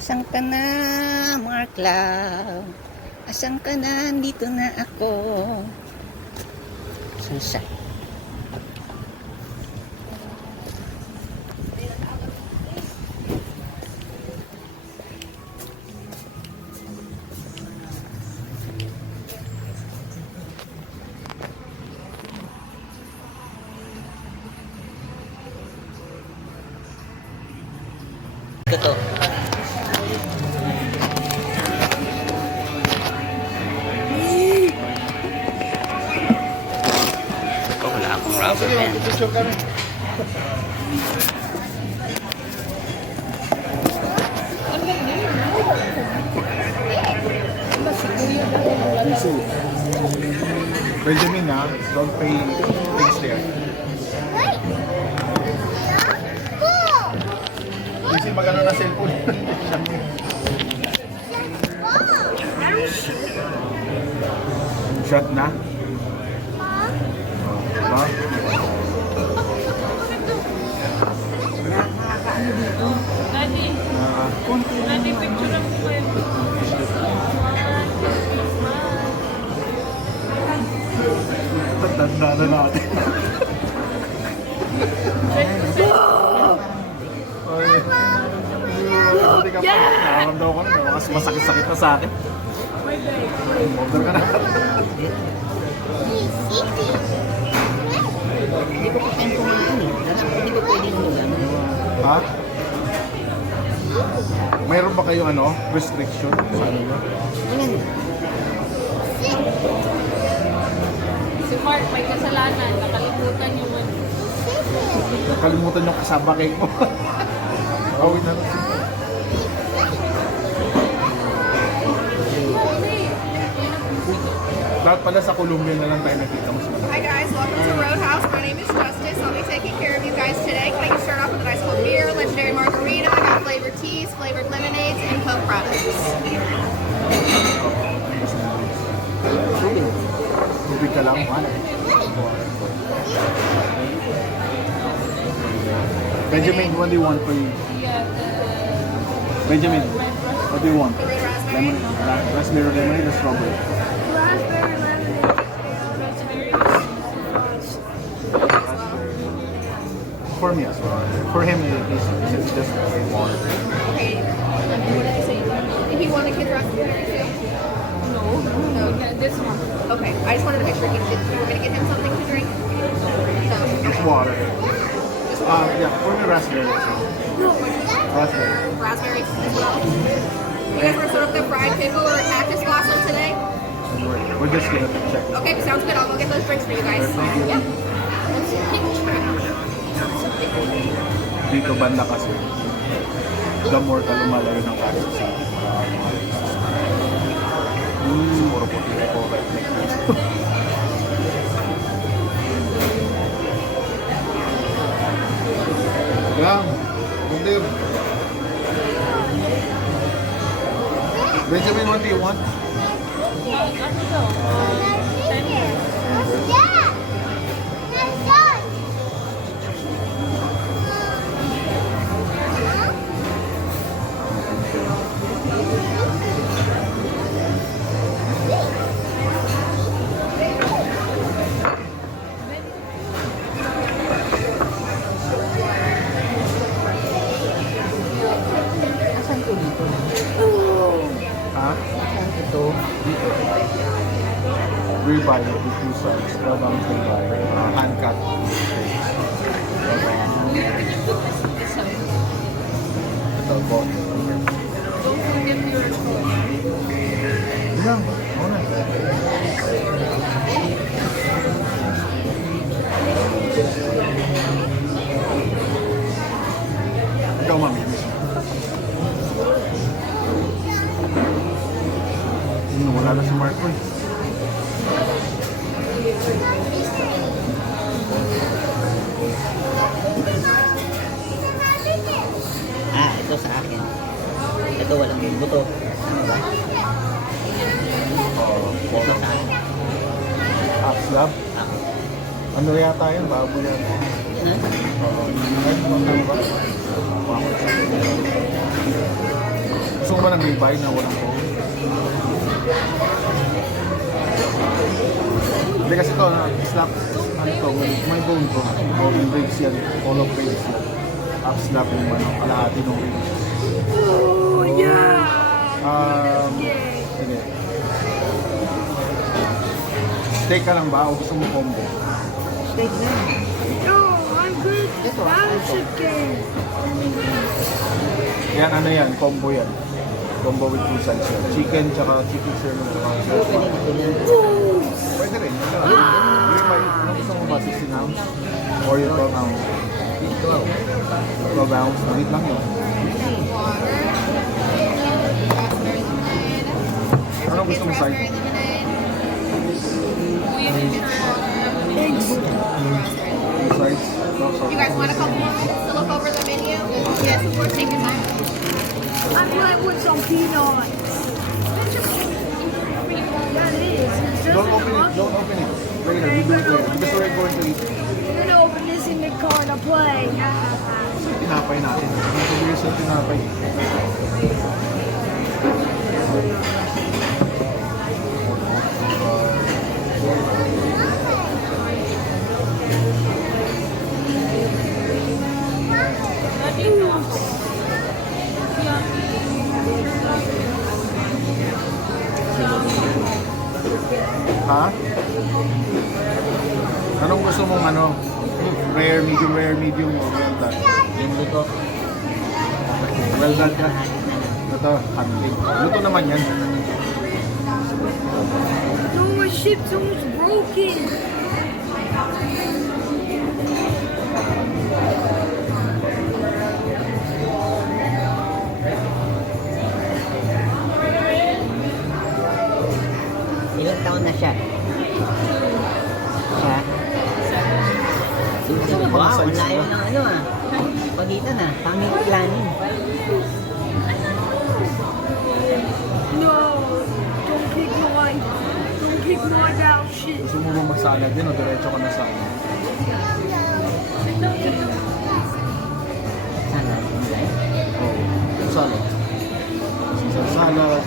Asan ka na, Mark Love? Asan ka na? Dito na ako. Susa. Ito. Ito, akong rubber band. Picture kami. Benjamin ha, don't pay things there. Easy magano na cellphone. Shot na? Diba? Daddy, Na natin. Ko na. Mas masakit-sakit na sa akin. Order ka na. Hindi ko pa kayong kumain eh. Hindi ko pwedeng lugan. Ha? Mayroon ba kayong ano, restriction sa ano nyo? Mark, may kasalanan. Nakalimutan yung ano. Kalimutan yung kasaba cake mo. Gawin na. Lahat pala sa Columbia na lang tayo nakita mas malaki. Hi guys, welcome to Roadhouse. My name is Justice. I'll be taking care of you guys today. Can I get started off with a nice cold beer, legendary margarita? I got flavored teas, flavored lemonades, and Coke products. Tubig ka lang. Benjamin, what do you want for you? Benjamin, what do you want? Lemon, ra- raspberry lemonade or strawberry? For me as well. For him, he's just water. Okay. This one. Okay. I just wanted to make sure he did. You were gonna get him something to drink. No. Just water. Uh, yeah, for me, raspberry as well. Raspberry. Raspberry as well. You guys want to start up the fried pickle or a cactus blossom today? We're, we're just gonna check. Okay, sounds good. I'll go get those drinks for you guys. You. Yeah. Let's keep track. Dito banda kasi, the more ka lumalayo ng kaso sa Lang, Bundir. Benjamin, what do you want? Ano to? Uh, Ribeye, two sides. Dabang ribeye. Uh, hand cut. Ito po. Don't forget your phone. Ilang? Ako na. Ikaw, mami. Hmm, wala na si Marco eh. Ito walang buto. Ano ba? Half slab. Ano yata yun? Yan. Yan ah. Uh, kahit ano? Gusto mo ba ng ribeye na walang bone? Hindi kasi ito, na slap, ano to, may, may bone to. Bone ribs yan, all of ribs yan. Up slap yung ano, kalahati ng ribs. Oh! Um, sige. Steak ka lang ba o gusto mo combo? Steak na. No, I'm good. Brown chicken. Yan, ano yan, combo yan. Combo with two sides yan. Chicken, tsaka chicken sirloin, tsaka ito yan. Pwede rin. Ito. Ano gusto mo ba? 16 ounce? Or yung 12 ounce? 12 ounce, maliit lang yun. Ano gusto mo side? Two sides? You guys want a couple more to look over the menu? Yes, of course, take your time. I'm like with some peanuts. That is. It's Don't open it. Don't open it. Later, you do it later. Because we're going to eat. You're gonna open this in the car to play. Tinapay natin. Ha? Anong gusto mong ano? Rare, medium rare, medium o well done? Yung luto. Well done ka. Ito, handling. Luto naman yan. No, my ship's almost broken. Family planning. No, don't kick my, don't kick my down shit. Gusto mo ba magsalad din o diretso ka na sa ano? Sana. Oh, salad. Salad,